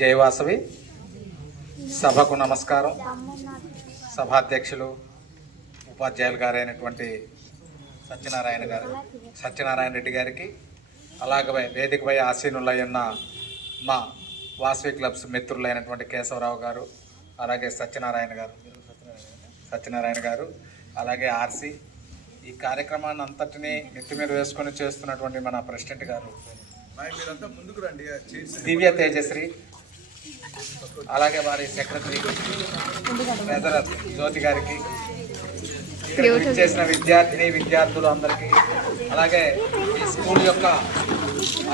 జయవాసవి సభకు నమస్కారం. సభాధ్యక్షులు ఉపాధ్యాయులు గారైనటువంటి సత్యనారాయణ రెడ్డి గారికి, అలాగే వేదికపై ఆసీనులైన మా వాసవి క్లబ్స్ మిత్రులైనటువంటి కేశవరావు గారు, అలాగే సత్యనారాయణ గారు, అలాగే ఆర్సి, ఈ కార్యక్రమాన్ని అంతటినీ నెత్తి మీద వేసుకొని చేస్తున్నటువంటి మన ప్రెసిడెంట్ గారు దివ్య తేజశ్రీ, అలాగే వారి సెక్రటరీ ట్రెజరర్ జ్యోతి గారికి, ఇక్కడ చేసిన విద్యార్థులు అందరికీ, అలాగే ఈ స్కూల్ యొక్క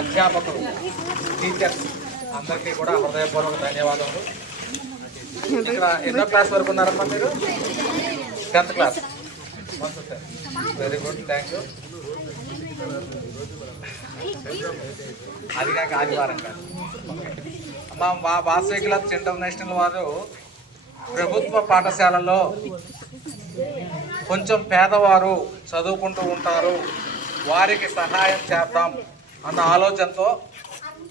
అధ్యాపకులు, టీచర్స్ అందరికీ కూడా హృదయపూర్వక ధన్యవాదాలు. ఇక్కడ ఎన్నో క్లాస్ వరకు ఉన్నారమ్మా మీరు? 10th class. Very good, thank you. అది కాక ఆదివారం కాదు మా వాసవి క్లబ్స్ ఇంటర్నేషనల్ వారు ప్రభుత్వ పాఠశాలలో కొంచెం పేదవారు చదువుకుంటూ ఉంటారు, వారికి సహాయం చేద్దాం అన్న ఆలోచనతో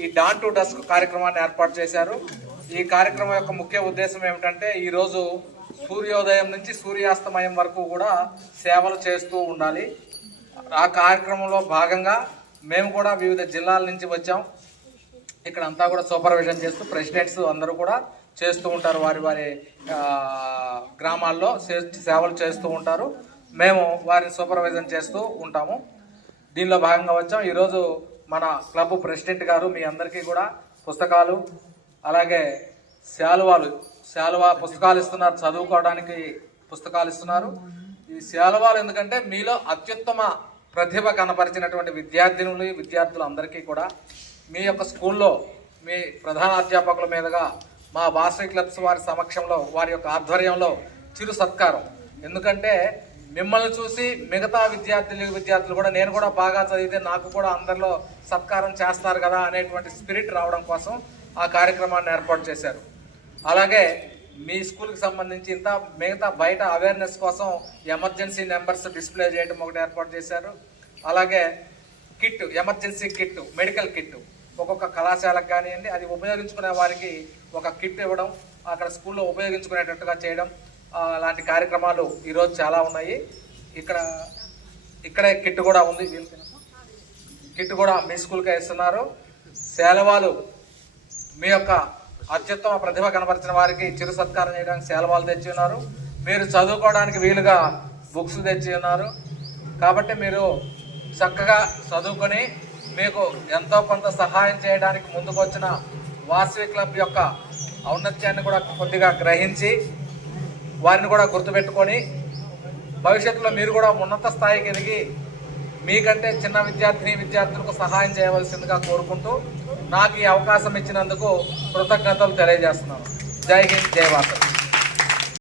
ఈ డాన్ టు డస్క్ కార్యక్రమాన్ని ఏర్పాటు చేశారు. ఈ కార్యక్రమం యొక్క ముఖ్య ఉద్దేశం ఏమిటంటే, ఈరోజు సూర్యోదయం నుంచి సూర్యాస్తమయం వరకు కూడా సేవలు చేస్తూ ఉండాలి. ఆ కార్యక్రమంలో భాగంగా మేము కూడా వివిధ జిల్లాల నుంచి వచ్చాం. ఇక్కడ అంతా కూడా సూపర్విజన్ చేస్తూ ప్రెసిడెంట్స్ అందరూ కూడా చేస్తూ ఉంటారు, వారి గ్రామాల్లో సేవలు చేస్తూ ఉంటారు. మేము వారిని సూపర్విజన్ చేస్తూ ఉంటాము. దీనిలో భాగంగా వచ్చాం. ఈరోజు మన క్లబ్ ప్రెసిడెంట్ గారు మీ అందరికీ కూడా పుస్తకాలు, అలాగే శాలువా పుస్తకాలు ఇస్తున్నారు, చదువుకోవడానికి పుస్తకాలు ఇస్తున్నారు. ఈ శాలువాలు ఎందుకంటే మీలో అత్యుత్తమ ప్రతిభ కనపరిచినటువంటి విద్యార్థులు అందరికీ కూడా మీ యొక్క స్కూల్లో మీ ప్రధాన అధ్యాపకుల మీదుగా మా వాసవి క్లబ్స్ వారి సమక్షంలో, వారి యొక్క ఆధ్వర్యంలో చిరు సత్కారం. ఎందుకంటే మిమ్మల్ని చూసి మిగతా విద్యార్థులు కూడా నేను కూడా బాగా చదివితే నాకు కూడా అందరిలో సత్కారం చేస్తారు కదా అనేటువంటి స్పిరిట్ రావడం కోసం ఆ కార్యక్రమాన్ని ఏర్పాటు చేశారు. అలాగే మీ స్కూల్కి సంబంధించి మిగతా బయట అవేర్నెస్ కోసం ఎమర్జెన్సీ నెంబర్స్ డిస్ప్లే చేయడం ఒకటి ఏర్పాటు చేశారు. అలాగే kit, emergency kit, medical kit ఒక్కొక్క కళాశాలకు కానివ్వండి, అది ఉపయోగించుకునే వారికి ఒక కిట్ ఇవ్వడం, అక్కడ స్కూల్లో ఉపయోగించుకునేటట్టుగా చేయడం, అలాంటి కార్యక్రమాలు ఈరోజు చాలా ఉన్నాయి. ఇక్కడే కిట్ కూడా ఉంది, కిట్ కూడా మీ స్కూల్కే ఇస్తున్నారు. శాలువాలు మీ యొక్క అత్యుత్తమ ప్రతిభ కనపరిచిన వారికి చిరు సత్కారం చేయడానికి శాలువాలు తెచ్చి ఉన్నారు. మీరు చదువుకోవడానికి వీలుగా బుక్స్ తెచ్చి ఉన్నారు. కాబట్టి మీరు చక్కగా చదువుకొని మీకు ఎంతో కొంత సహాయం చేయడానికి ముందుకు వచ్చిన వాసవి క్లబ్ యొక్క ఔన్నత్యాన్ని కూడా కొద్దిగా గ్రహించి వారిని కూడా గుర్తుపెట్టుకొని భవిష్యత్తులో మీరు కూడా ఉన్నత స్థాయికి ఎదిగి మీకంటే చిన్న విద్యార్థులకు సహాయం చేయవలసిందిగా కోరుకుంటూ నాకు ఈ అవకాశం ఇచ్చినందుకు కృతజ్ఞతలు తెలియజేస్తున్నాను. జై హింద్, జై వాసవి.